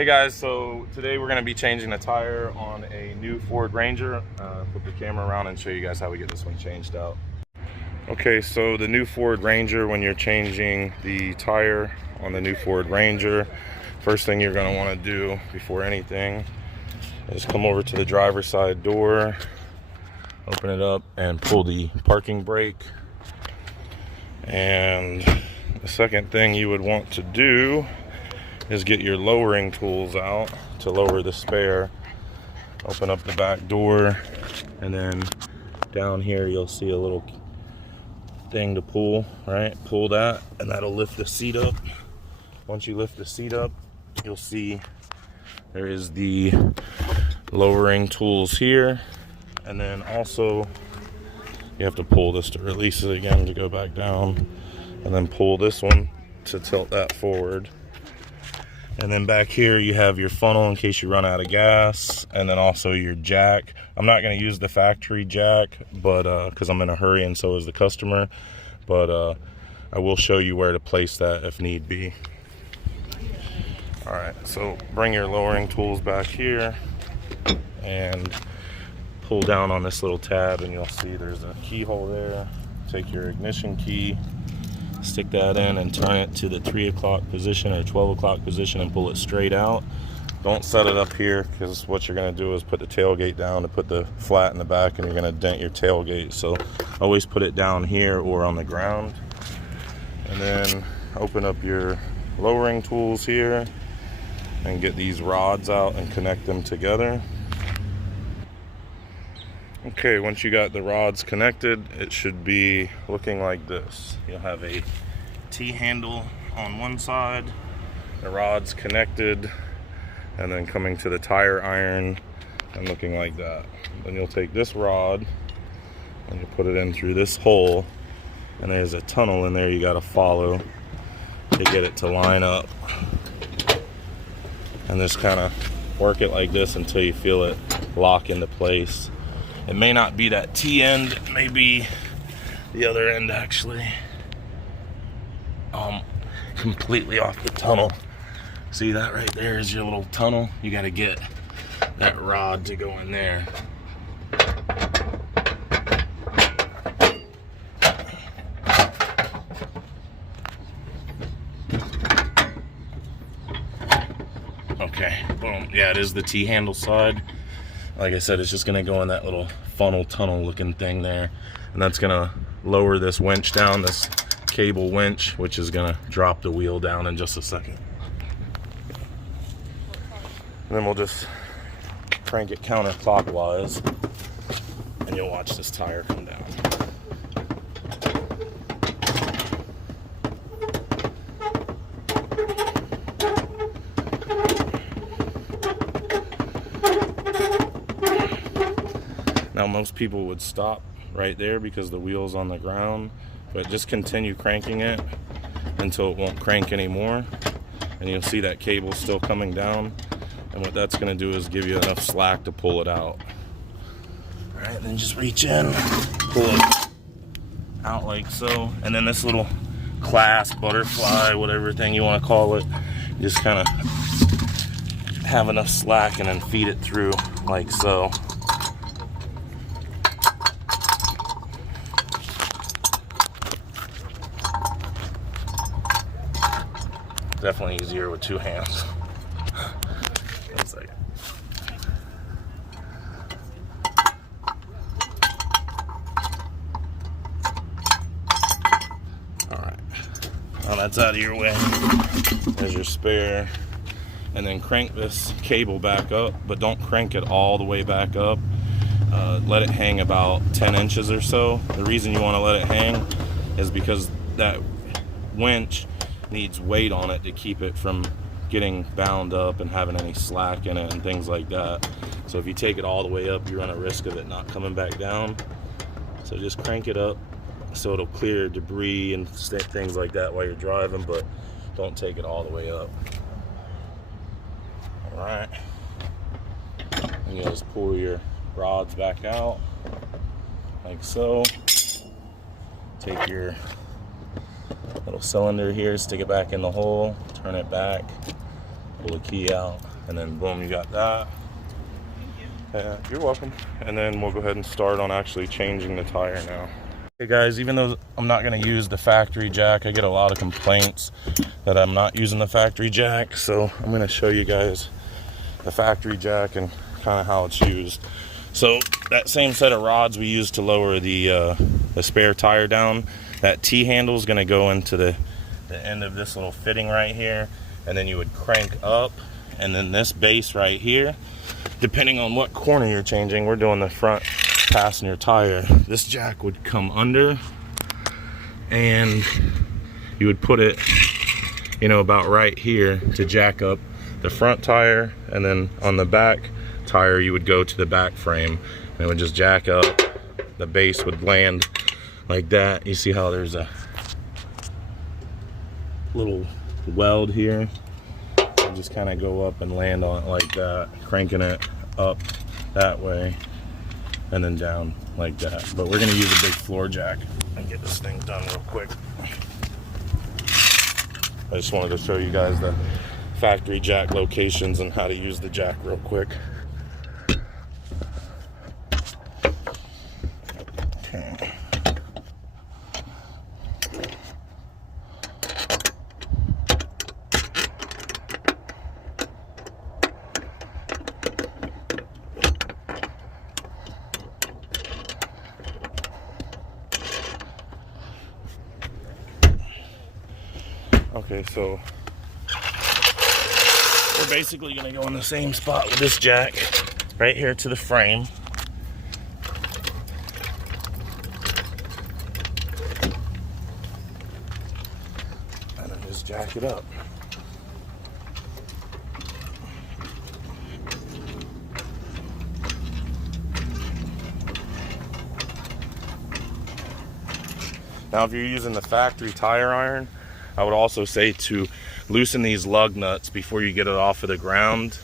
Hey guys, so today we're going to be changing the tire on a new Ford Ranger. Put the camera around and show you guys how we get this one changed out. Okay, so the new Ford Ranger, when you're changing the tire on the new Ford Ranger, first thing you're going to want to do before anything is come over to the driver's side door, open it up and pull the parking brake. And the second thing you would want to do is get your lowering tools out to lower the spare. Open up the back door, and then down here you'll see a little thing to pull, right? Pull that, and that'll lift the seat up. Once you lift the seat up, you'll see there is the lowering tools here, and then also you have to pull this to release it again to go back down, and then pull this one to tilt that forward. And then back here you have your funnel in case you run out of gas, and then also your jack. I'm not going to use the factory jack, but because I'm in a hurry and so is the customer, but I will show you where to place that if need be. Alright, so bring your lowering tools back here and pull down on this little tab, and you'll see there's a keyhole there. Take your ignition key, stick that in and turn it to the 3 o'clock position or 12 o'clock position and pull it straight out. Don't set it up here, because what you're going to do is put the tailgate down to put the flat in the back, and you're going to dent your tailgate. So always put it down here or on the ground. And then open up your lowering tools here and get these rods out and connect them together. Okay, once you got the rods connected, it should be looking like this. You'll have a T-handle on one side, the rods connected, and then coming to the tire iron and looking like that. Then you'll take this rod and you put it in through this hole, and there's a tunnel in there you got to follow to get it to line up. And just kind of work it like this until you feel it lock into place. It may not be that T end, it may be the other end actually. Completely off the tunnel. See that right there is your little tunnel. You got to get that rod to go in there. Okay, boom. Yeah, it is the T-handle side. Like I said, it's just going to go in that little funnel tunnel looking thing there, and that's going to lower this winch down, this cable winch, which is going to drop the wheel down in just a second. And then we'll just crank it counterclockwise, and you'll watch this tire come down. Now most people would stop right there because the wheel's on the ground, but just continue cranking it until it won't crank anymore, and you'll see that cable still coming down, and what that's going to do is give you enough slack to pull it out. Alright, then just reach in, pull it out like so, and then this little clasp, butterfly, whatever thing you want to call it, just kind of have enough slack and then feed it through like so. Definitely easier with two hands. One second. Alright. Well, that's out of your way. There's your spare. And then crank this cable back up, but don't crank it all the way back up. Let it hang about 10 inches or so. The reason you want to let it hang is because that winch needs weight on it to keep it from getting bound up and having any slack in it and things like that. So if you take it all the way up, you run a risk of it not coming back down. So just crank it up so it'll clear debris and things like that while you're driving, but don't take it all the way up. Alright, and you just pull your rods back out like so. Take your little cylinder here, stick it back in the hole, turn it back, pull the key out, and then boom, you got that. You're welcome. And then we'll go ahead and start on actually changing the tire now. Hey guys, even though I'm not going to use the factory jack, I get a lot of complaints that I'm not using the factory jack, so I'm going to show you guys the factory jack and kind of how it's used. So that same set of rods we used to lower the spare tire down, that T-handle is going to go into the end of this little fitting right here, and then you would crank up, and then this base right here, depending on what corner you're changing, we're doing the front passenger tire, this jack would come under, and you would put it, you know, about right here to jack up the front tire, and then on the back tire you would go to the back frame, and it would just jack up. The base would land like that. You see how there's a little weld here? You just kind of go up and land on it like that, cranking it up that way and then down like that. But we're gonna use a big floor jack and get this thing done real quick. I just wanted to show you guys the factory jack locations and how to use the jack real quick. Okay. Okay, so we're basically gonna go in the same spot with this jack right here to the frame. And then just jack it up. Now, if you're using the factory tire iron, I would also say to loosen these lug nuts before you get it off of the ground,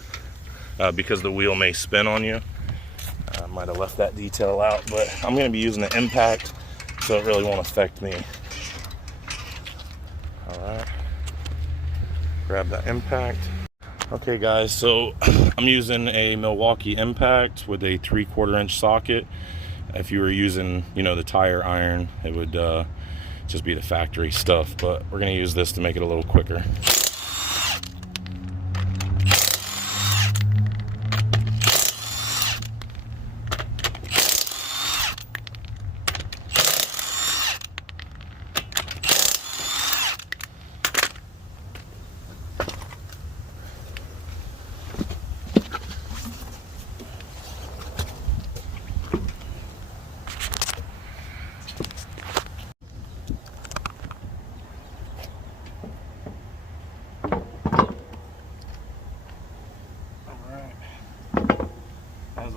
because the wheel may spin on you. I might have left that detail out, but I'm going to be using the impact, so it really won't affect me. Alright, grab that impact. Okay guys, so I'm using a Milwaukee impact with a 3/4 inch socket. If you were using, you know, the tire iron, it would just be the factory stuff, but we're going to use this to make it a little quicker.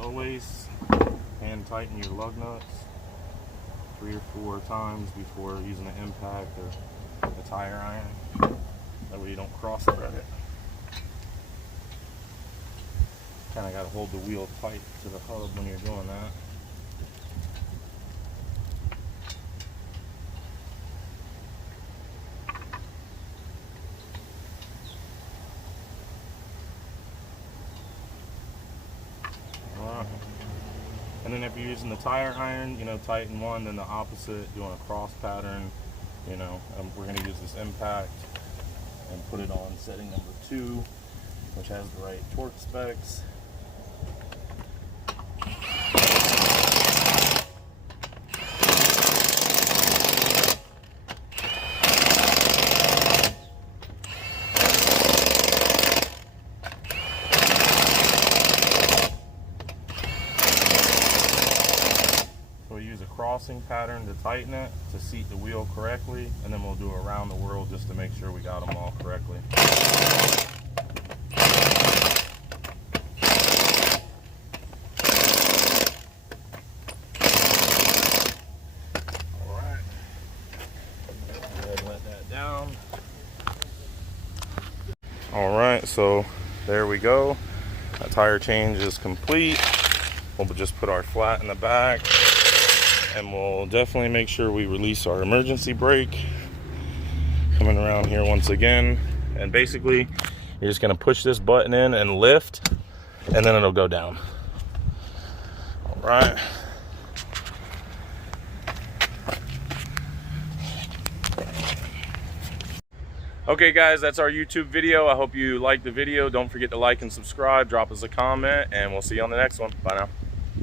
Always hand tighten your lug nuts 3 or 4 times before using the impact or the tire iron. That way you don't cross thread it. Kind of got to hold the wheel tight to the hub when you're doing that. And then if you're using the tire iron, you know, tighten one, then the opposite, doing a cross pattern, you know. We're going to use this impact and put it on setting number 2, which has the right torque specs. Crossing pattern to tighten it, to seat the wheel correctly, and then we'll do around the world just to make sure we got them all correctly. Alright, go ahead and let that down. Alright, so there we go. That tire change is complete. We'll just put our flat in the back. And we'll definitely make sure we release our emergency brake. Coming around here once again. And basically, You're just gonna push this button in and lift, and then it'll go down. All right. Okay guys, that's our YouTube video. I hope you liked the video. Don't forget to like and subscribe, drop us a comment, and we'll see you on the next one. Bye now.